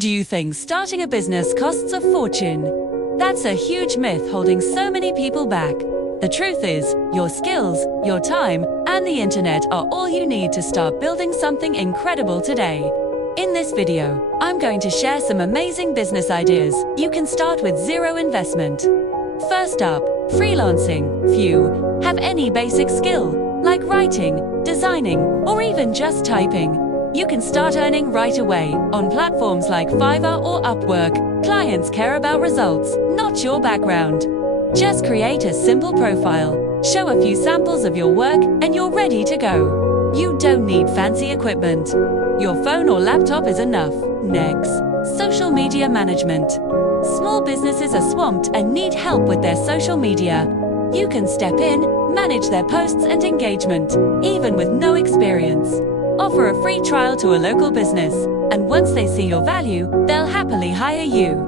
Do you think starting a business costs a fortune? That's a huge myth holding so many people back. The truth is, your skills, your time, and the internet are all you need to start building something incredible today. In this video, I'm going to share some amazing business ideas you can start with zero investment. First up, freelancing. Few have any basic skill, like writing, designing, or even just typing. You can start earning right away on platforms like Fiverr or Upwork. Clients care about results, not your background. Just create a simple profile, show a few samples of your work, and you're ready to go. You don't need fancy equipment. Your phone or laptop is enough. Next, social media management. Small businesses are swamped and need help with their social media. You can step in, manage their posts and engagement, even with no experience. Offer a free trial to a local business, and once they see your value, they'll happily hire you.